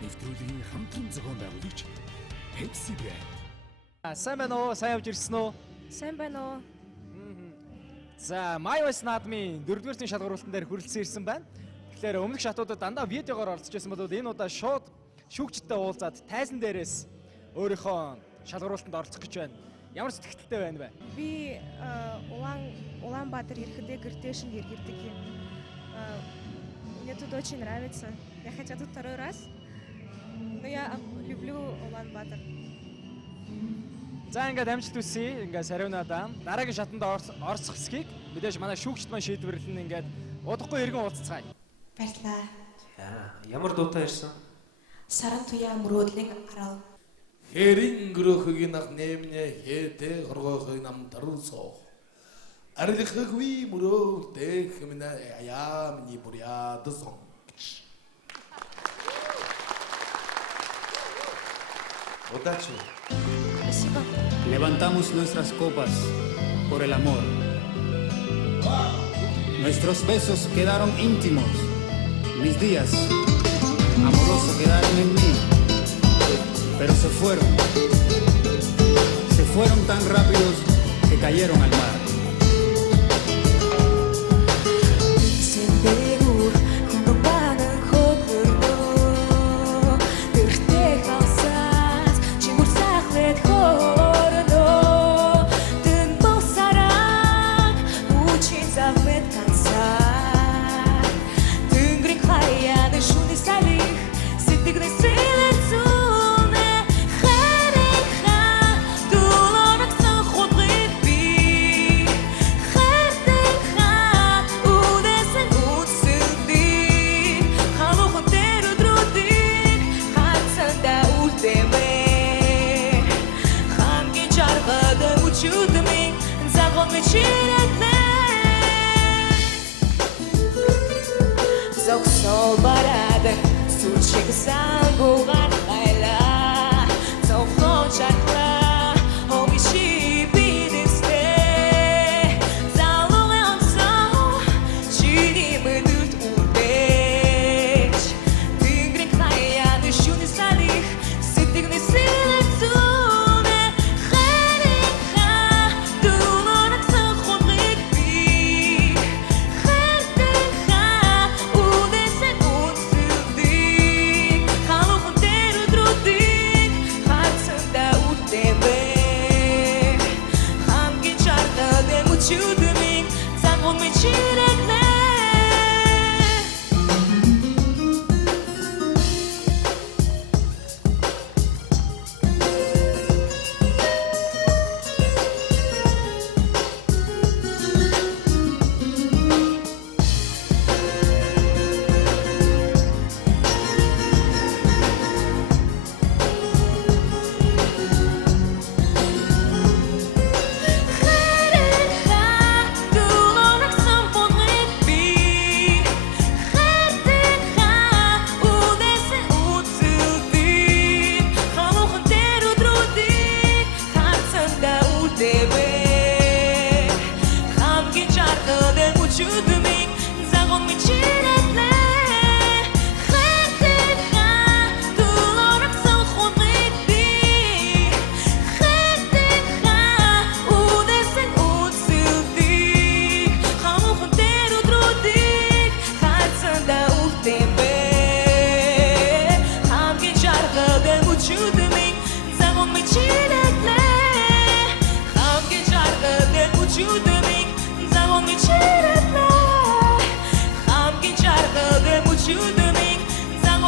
нэвтрүүлгийн хамтран зохион байгуулагч Pepsi брэнд. Сайн байна уу? Сайн явж ирсэн үү? Сайн байна уу? За, My Voice наадмын 4-р шалгуулалтан дээр хүрэлцэн ирсэн байна. Тэгэхээр өмнөх шатуудад дандаа видеогоор оролцож байсан бол энэ удаа шууд шүүгчтэй уулзаад тайзан дээрээс өөрийнхөө шалгуулалтанд оролцох гэж байна. Ямар сэтгэлтэй байна вэ? Би Улан-Баатар ирэхдээ гэртешин ирдэг юм. Мне тут очень нравится. Я хотя тут второй раз. Но я люблю Улан-Баатар. За ингээд амжилт хүсье. Ингээд сариунадаа дараагийн шатанд орцох хэсгийг мэдээж манай шүүгчд маань шийдвэрлэн ингээд удахгүй иргэн уулзцгаая. Баярлалаа. Ямар дуутай ирсэн? Саран туяа мөрөөдлийн арал. Хэрин гөрөхөгийн ах нэмнэ хэтэ хоргохын намтарусоо. Арилхагви мөрөөдөө хэмнэ яа миний бүряа дэсон. Удачи. Спасибо. Levantamos nuestras copas por el amor. Nuestros besos quedaron íntimos. Mis días amorosos quedaron en mí, pero se fueron tan rápidos que cayeron al mar. Sol barada, suçek sanguğan hayla, soğuk çakla, o işi bilirse, zalım sağ, çiğnimi dürt ubeş, tüngrin kayanı şunu salih, sıddıgını siletsune, xerikha, dulanak sağlık bir, xerikha. Чудами, загон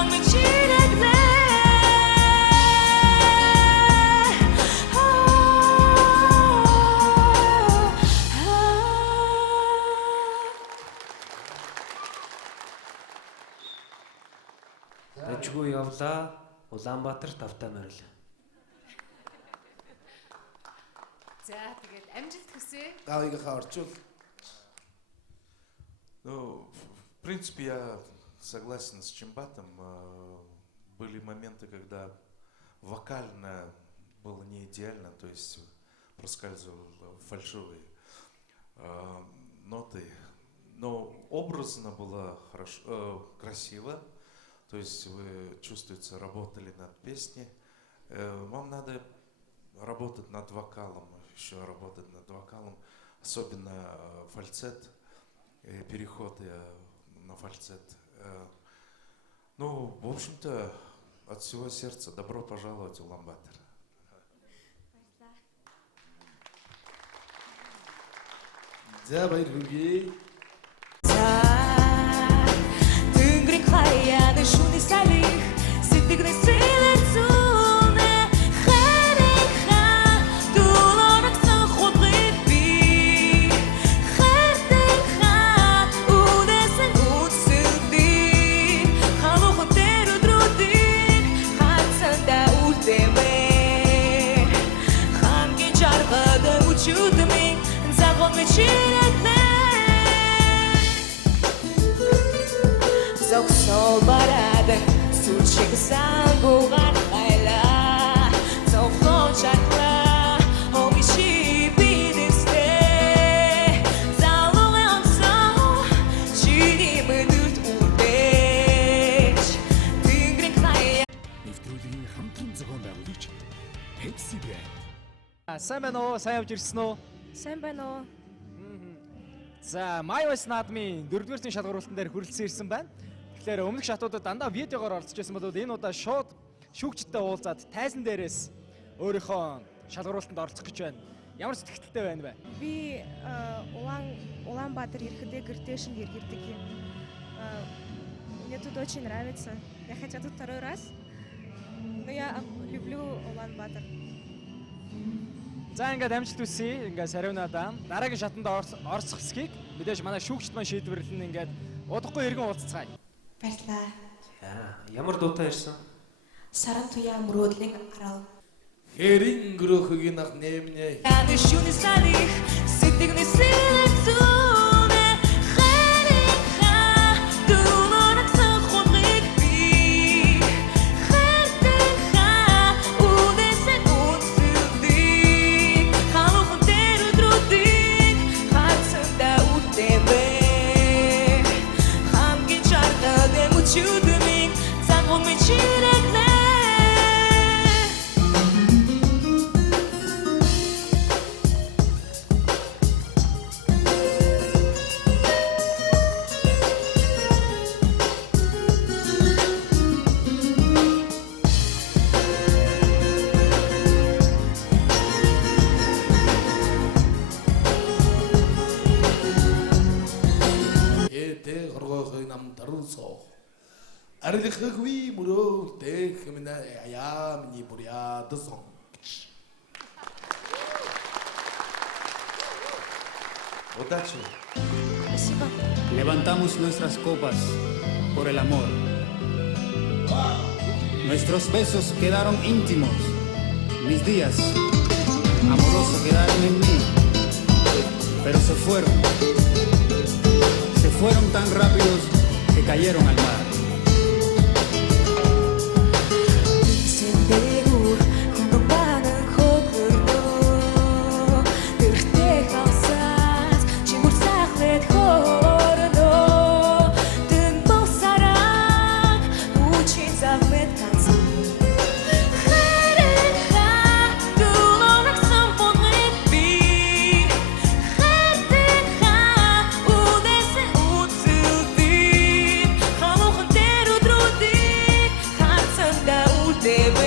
мечирекне. Дэжгүй явлаа. Улаанбаатар тавтай морил. За тэгээд амжилт хүсье. Гаавыгийнхаа орчуул. Ну, в принципе, я согласен с Чимбатом. Были моменты, когда вокально было не идеально, то есть проскальзывал фальшивые ноты. Но образно было хорошо, красиво. То есть вы, чувствуете, работали над песней. Вам надо работать над вокалом, еще работать над вокалом. Особенно фальцет, переходы на фальцет. Ну, в общем-то, от всего сердца добро пожаловать в Улан-Батор. За баярлалаа. Тэнгэрийн хаяаны шүний салих сэтгэлээ сэлэцүүнэ хайрынхаа дуулаарсан худлыг би хайрынхаа үдээсэн үдсэлдий халуухан дээр өдрүүдийг хацсандаа үлдэмэ хамгийн жаргал өчүүдмийн загван мичирэглээ Зогсол барадан сүлчиг сангуугаар хайлаа Зовлон чаклаа хомиши бидэстэй Залуун онцоо чиний мэдэрт үлдээж Тэнгэрийн хаяа Нэвтрүүлгийн хамтран зохион байгуулагч Pepsi брэнд. Сайн байна уу? Сайн явж ирсэн үү? Сайн байна уу? За, My Voice наадмын 4-р шалгаруулалтан дээр хүрэлцэн ирсэн байна. Тэгэхээр өмнөх шатуудад дандаа видеогоор оролцож байсан бол энэ удаа шууд шүүгчтэй уулзаад тайзан дээрээс өөрийнхөө шалгаруулалтанд оролцох гэж байна. Ямар сэтгэлтэй байна вэ? Би Улан-Батор ирэхдээ гэртээ шинэ ирдэг юм. Мне тут очень нравится. Я хотя тут второй раз. Но я люблю Улан-Батор. За ингээд амжилт хүсье. Ингээд сариунадаа дараагийн шатанд орцох хэсгийг мэдээж манай шүүгчт маань шийдвэрлэн ингээд удахгүй иргэн уулзцгаая. Баярлалаа. Ямар дуутай ирсэн? Саран туяа мөрөөдлийн арал. Хэрин гөрөхөгийн ах нэмнэ. Яны шүний салих сэтгэлээ сэлэцүүнэ хайрынхаа дуулаарсан худлыг би хайрынхаа үдээсэн үдсэлдий халуухан дээр өдрүүдийг хацсандаа үлдэмэ хамгийн жаргал өчүүдмийн загван мичирэглээ Хэтэ хоргоохын намтар соо. Арилхагви мөрөөдтэй хэмнэ яамны буряд сон. Удачи! Спасибо. Levantamos nuestras copas por el amor. Nuestros besos quedaron íntimos. Mis días amorosos quedaron en mí. Pero se fueron. Se fueron tan rápidos que cayeron al mar. Сэндээгүүр хүнэн банан хөгөрнөө Тэрхтэй хасаад чимүр сайхлээд хөрнөө Тэн босараа үучин завмэд танцсан хайрынхаа дуулаарсан худлыг би хайрынхаа үдээсэн үдсэлдий халуухан дээр өдрүүдийг хацсандаа үлдээвэ